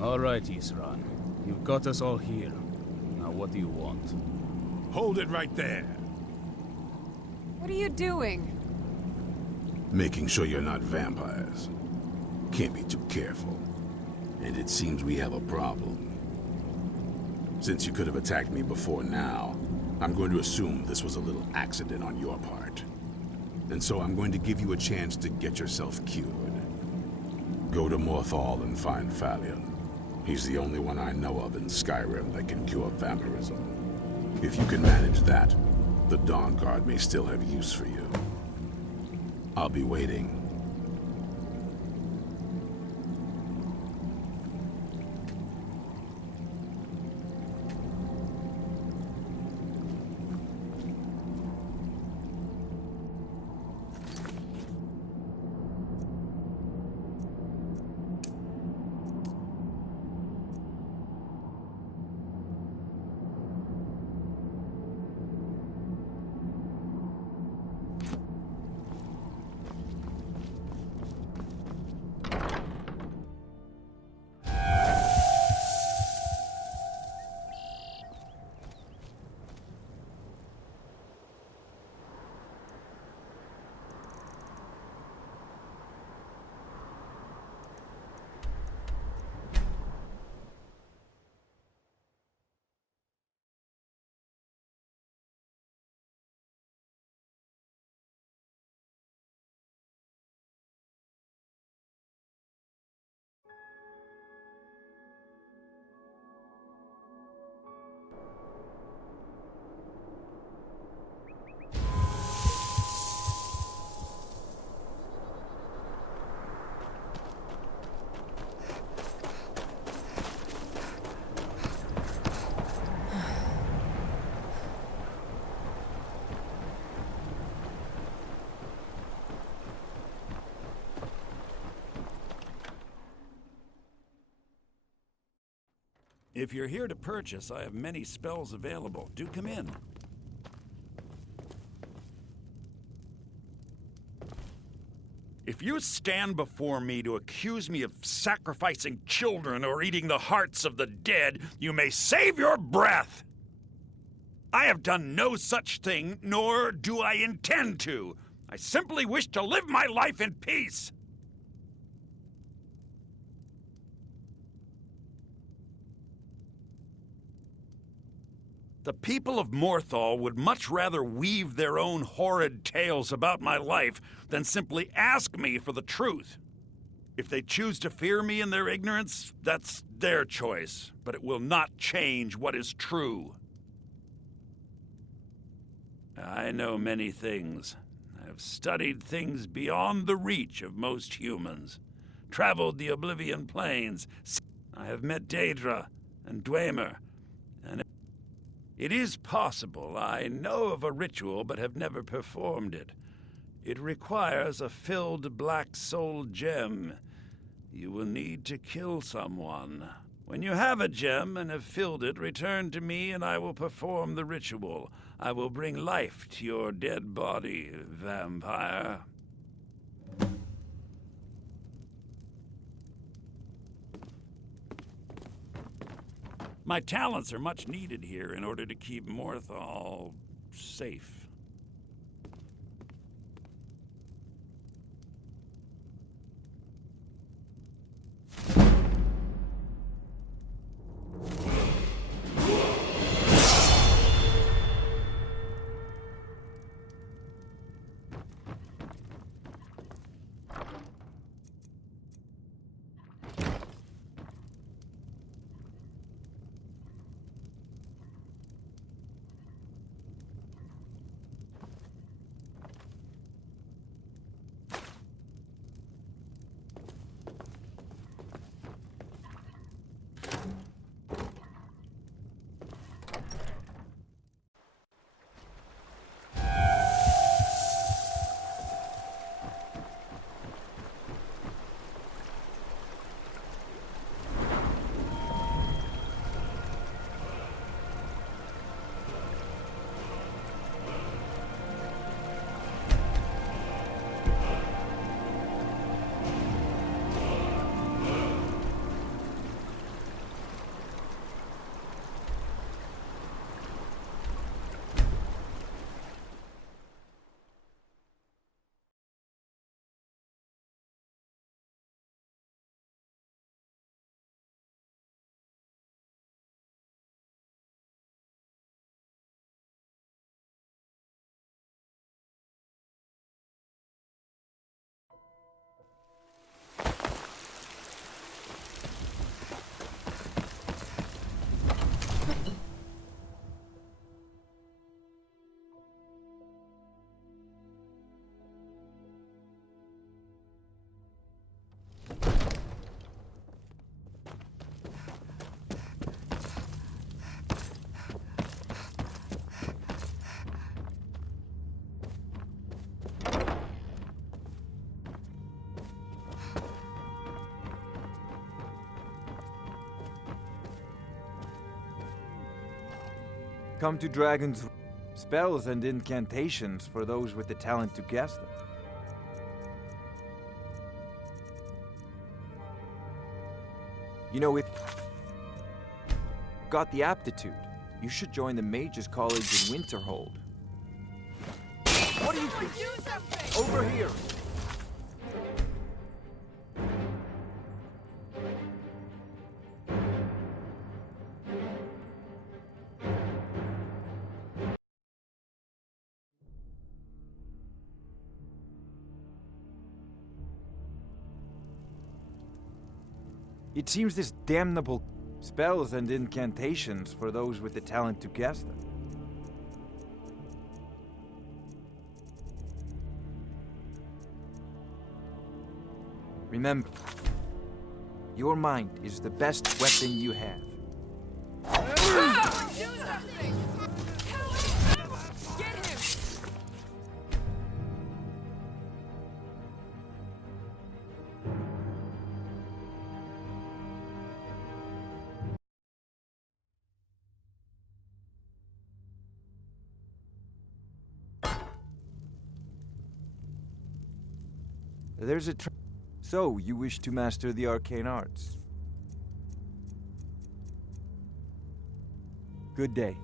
All right, Isran. You've got us all here. Now what do you want? Hold it right there. What are you doing? Making sure you're not vampires. Can't be too careful. And it seems we have a problem. Since you could have attacked me before now, I'm going to assume this was a little accident on your part. And so I'm going to give you a chance to get yourself cured. Go to Morthal and find Phalion. He's the only one I know of in Skyrim that can cure vampirism. If you can manage that, the Dawn Guard may still have use for you. I'll be waiting. If you're here to purchase, I have many spells available. Do come in. If you stand before me to accuse me of sacrificing children or eating the hearts of the dead, you may save your breath! I have done no such thing, nor do I intend to. I simply wish to live my life in peace. The people of Morthal would much rather weave their own horrid tales about my life than simply ask me for the truth. If they choose to fear me in their ignorance, that's their choice, but it will not change what is true. I know many things. I have studied things beyond the reach of most humans, traveled the Oblivion Plains. I have met Daedra and Dwemer, and it is possible I know of a ritual but have never performed it. It requires a filled black soul gem. You will need to kill someone. When you have a gem and have filled it, return to me and I will perform the ritual. I will bring life to your dead body, vampire. My talents are much needed here in order to keep Morthal safe. Come to Dragon's spells and incantations for those with the talent to cast them. You know, if you've got the aptitude, you should join the Mages College in Winterhold. What do you think? Over here! It seems this damnable spells and incantations for those with the talent to cast them. Remember, your mind is the best weapon you have. Do something! Get him! There's a So, you wish to master the arcane arts? Good day.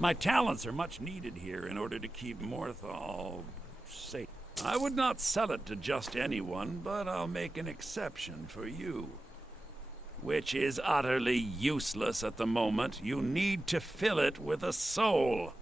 My talents are much needed here in order to keep Morthal safe. I would not sell it to just anyone, but I'll make an exception for you. Which is utterly useless at the moment. You need to fill it with a soul.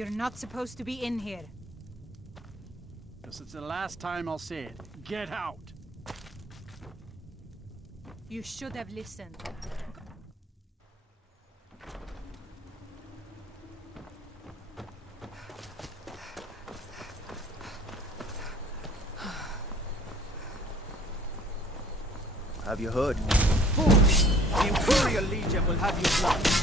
You're not supposed to be in here. This is the last time I'll say it. Get out! You should have listened. Have you heard? Fools! The Imperial Legion will have your blood.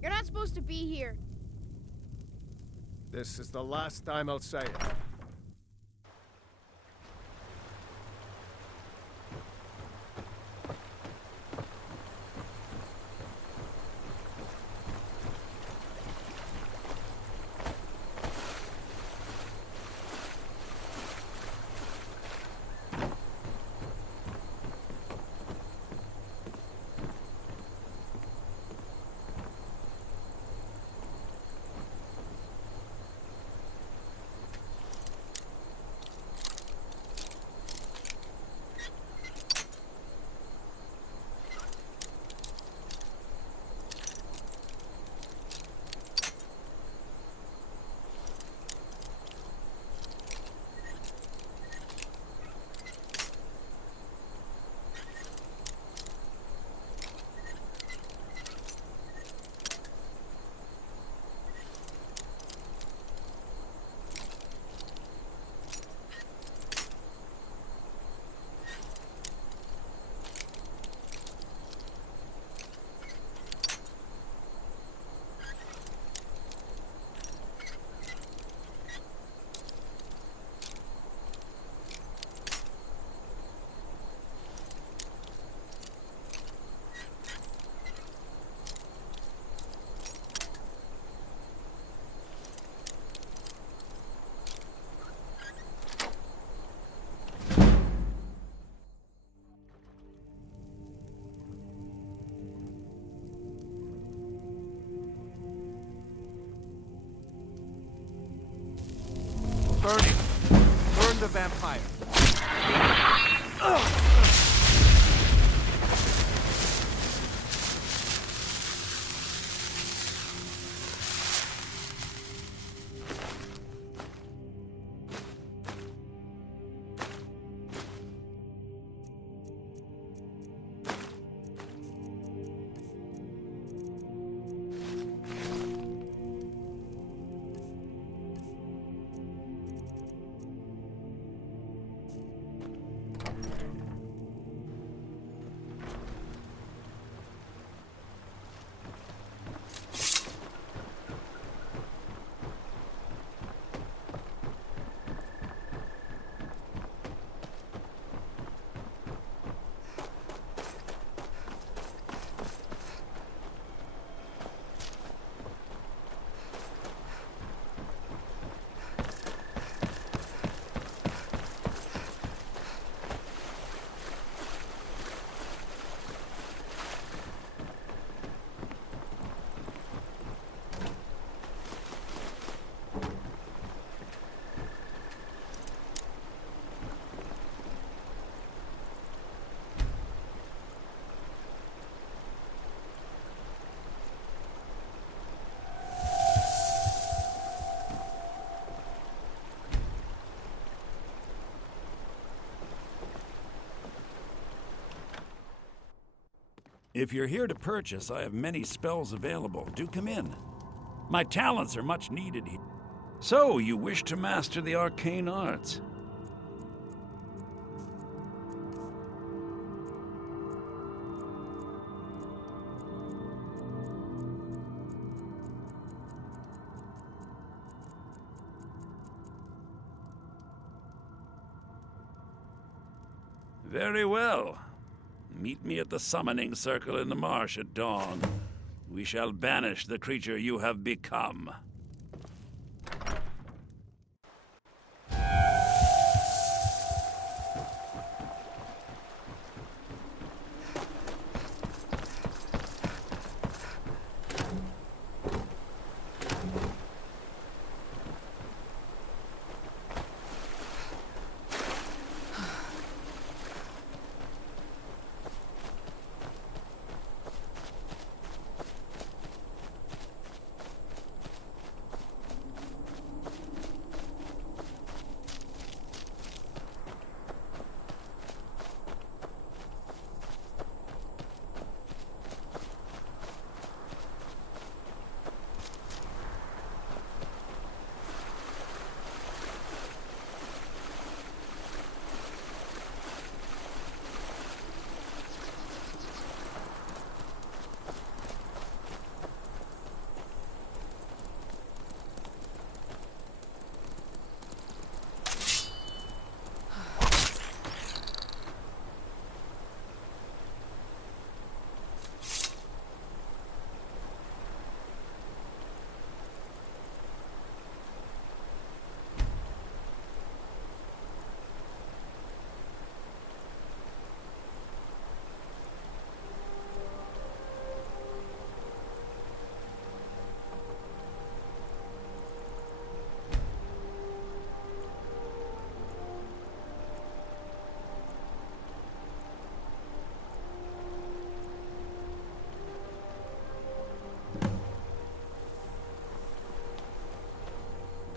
You're not supposed to be here. This is the last time I'll say it. Burn it! Burn the vampire! If you're here to purchase, I have many spells available. Do come in. My talents are much needed here. So, you wish to master the arcane arts? Very well. Meet me at the summoning circle in the marsh at dawn. We shall banish the creature you have become.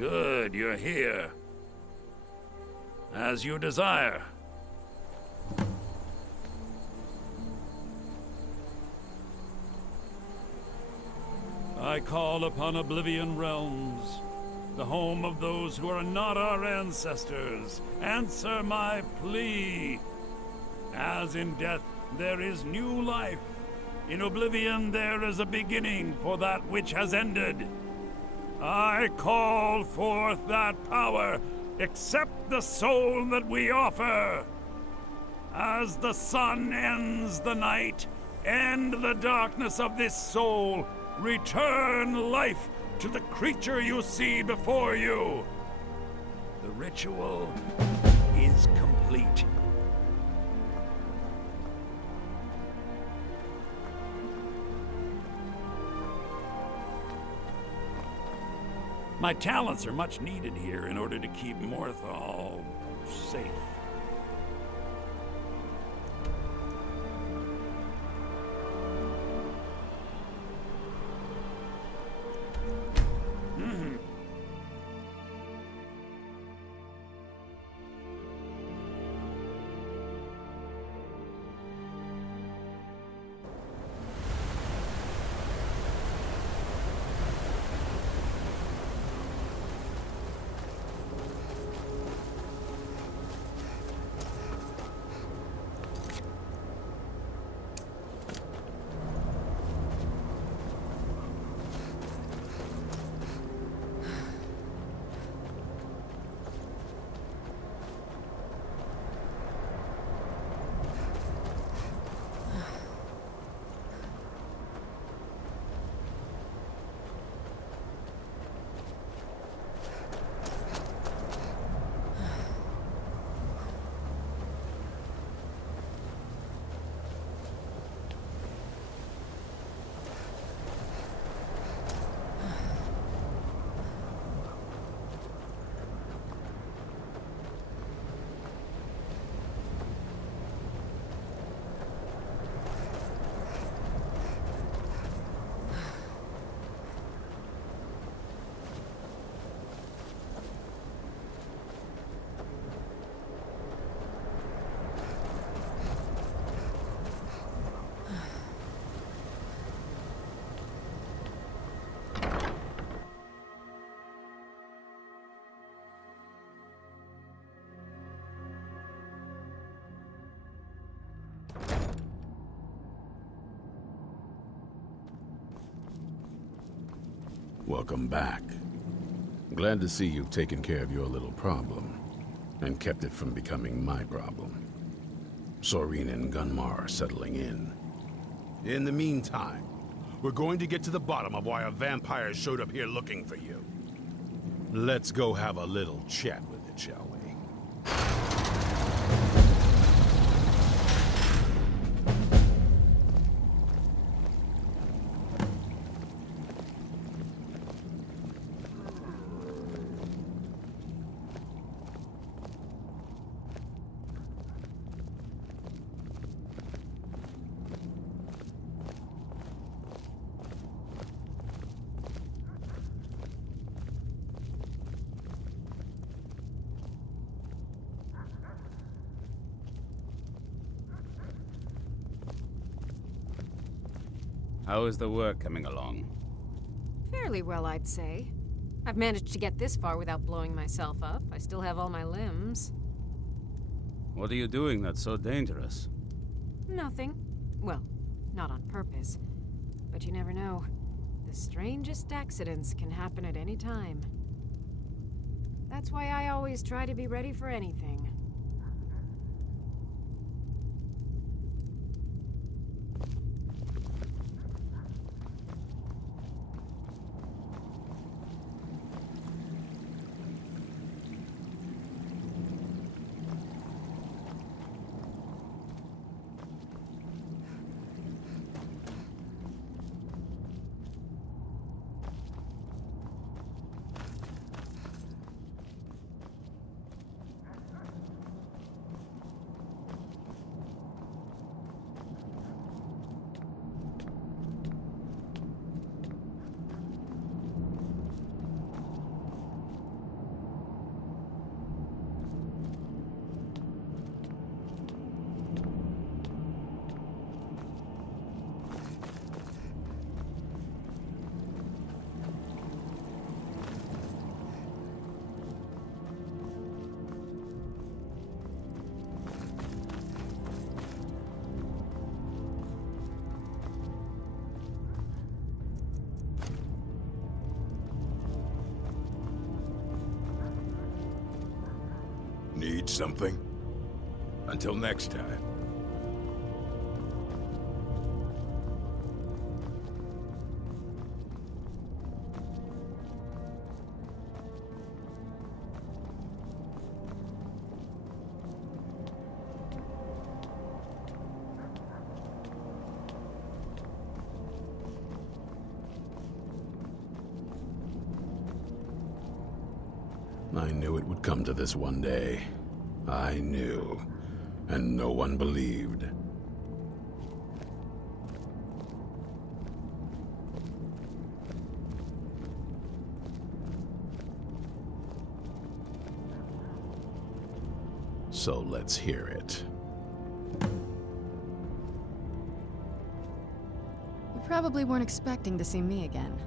Good, you're here. As you desire. I call upon Oblivion Realms, the home of those who are not our ancestors. Answer my plea. As in death there is new life, in Oblivion there is a beginning for that which has ended. I call forth that power. Accept the soul that we offer. As the sun ends the night, end the darkness of this soul. Return life to the creature you see before you. The ritual is complete. My talents are much needed here in order to keep Morthal safe. Welcome back. Glad to see you've taken care of your little problem, and kept it from becoming my problem. Sorin and Gunmar are settling in. In the meantime, we're going to get to the bottom of why a vampire showed up here looking for you. Let's go have a little chat with it, shall we? How is the work coming along? Fairly well, I'd say. I've managed to get this far without blowing myself up. I still have all my limbs. What are you doing that's so dangerous? Nothing. Well, not on purpose. But you never know. The strangest accidents can happen at any time. That's why I always try to be ready for anything. Need something? Until next time. I knew it would come to this one day. I knew, and no one believed. So let's hear it. You probably weren't expecting to see me again.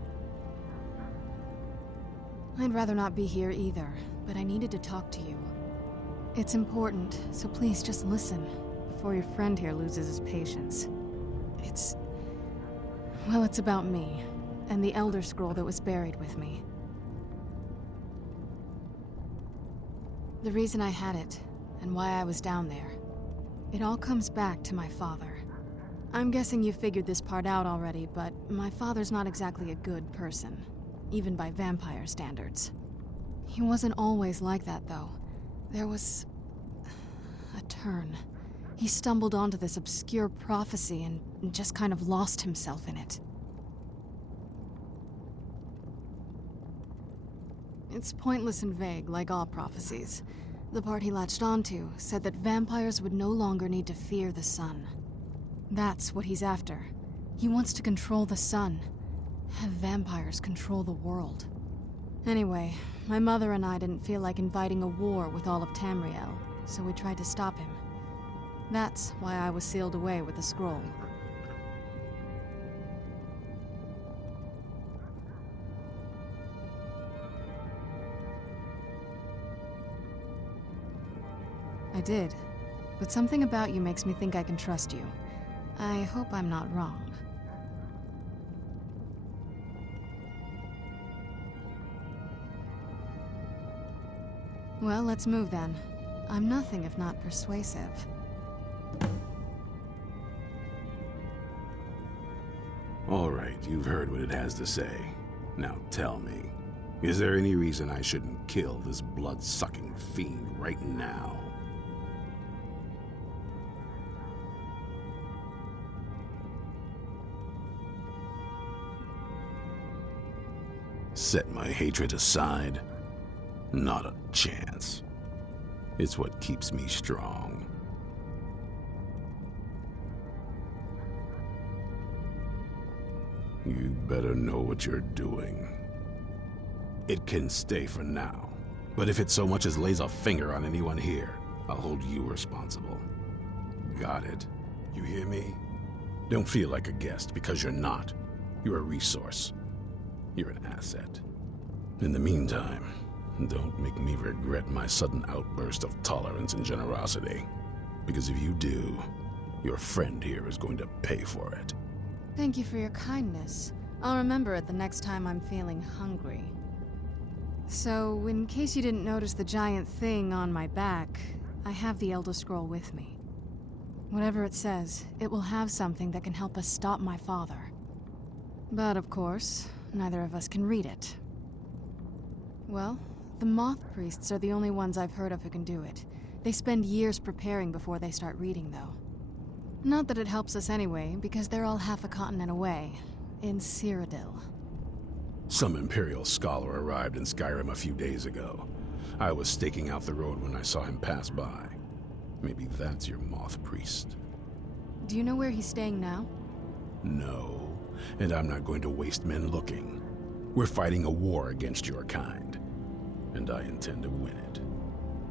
I'd rather not be here either, but I needed to talk to you. It's important, so please just listen, before your friend here loses his patience. Well, it's about me, and the Elder Scroll that was buried with me. The reason I had it, and why I was down there. It all comes back to my father. I'm guessing you figured this part out already, but my father's not exactly a good person. Even by vampire standards. He wasn't always like that, though. There was a turn. He stumbled onto this obscure prophecy and just kind of lost himself in it. It's pointless and vague, like all prophecies. The part he latched onto said that vampires would no longer need to fear the sun. That's what he's after. He wants to control the sun. Have vampires control the world. Anyway, my mother and I didn't feel like inviting a war with all of Tamriel, so we tried to stop him. That's why I was sealed away with the scroll. I did, but something about you makes me think I can trust you. I hope I'm not wrong. Well, let's move then. I'm nothing if not persuasive. All right, you've heard what it has to say. Now tell me, is there any reason I shouldn't kill this blood-sucking fiend right now? Set my hatred aside? Not a chance. It's what keeps me strong. You better know what you're doing. It can stay for now, but if it so much as lays a finger on anyone here, I'll hold you responsible. Got it? You hear me? Don't feel like a guest, because you're not. You're a resource. You're an asset. In the meantime, don't make me regret my sudden outburst of tolerance and generosity. Because if you do, your friend here is going to pay for it. Thank you for your kindness. I'll remember it the next time I'm feeling hungry. So, in case you didn't notice the giant thing on my back, I have the Elder Scroll with me. Whatever it says, it will have something that can help us stop my father. But of course, neither of us can read it. Well, the Moth Priests are the only ones I've heard of who can do it. They spend years preparing before they start reading, though. Not that it helps us anyway, because they're all half a continent away, in Cyrodiil. Some Imperial scholar arrived in Skyrim a few days ago. I was staking out the road when I saw him pass by. Maybe that's your Moth Priest. Do you know where he's staying now? No, and I'm not going to waste men looking. We're fighting a war against your kind, and I intend to win it.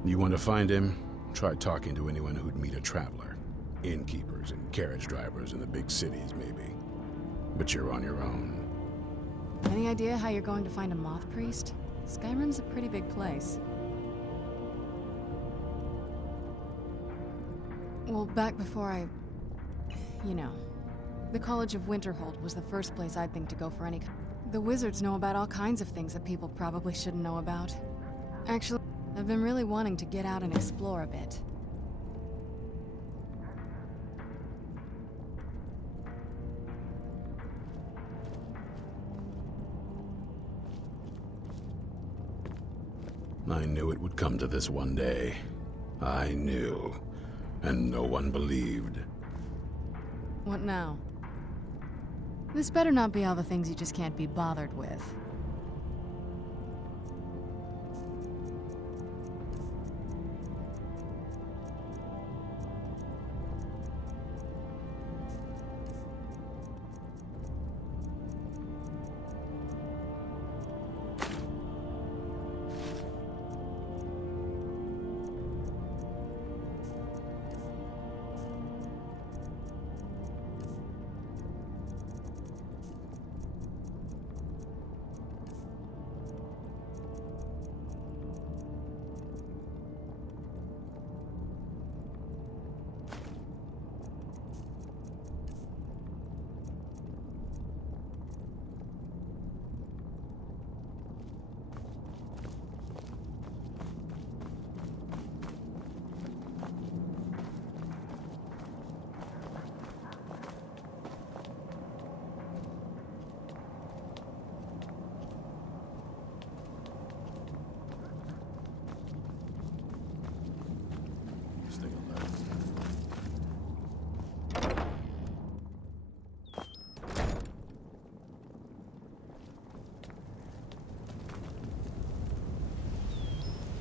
You want to find him? Try talking to anyone who'd meet a traveler. Innkeepers and carriage drivers in the big cities, maybe. But you're on your own. Any idea how you're going to find a Moth Priest? Skyrim's a pretty big place. Well, back before I... You know. The College of Winterhold was the first place I'd think to go for any... The wizards know about all kinds of things that people probably shouldn't know about. Actually, I've been really wanting to get out and explore a bit. I knew it would come to this one day. I knew. And no one believed. What now? This better not be all the things you just can't be bothered with.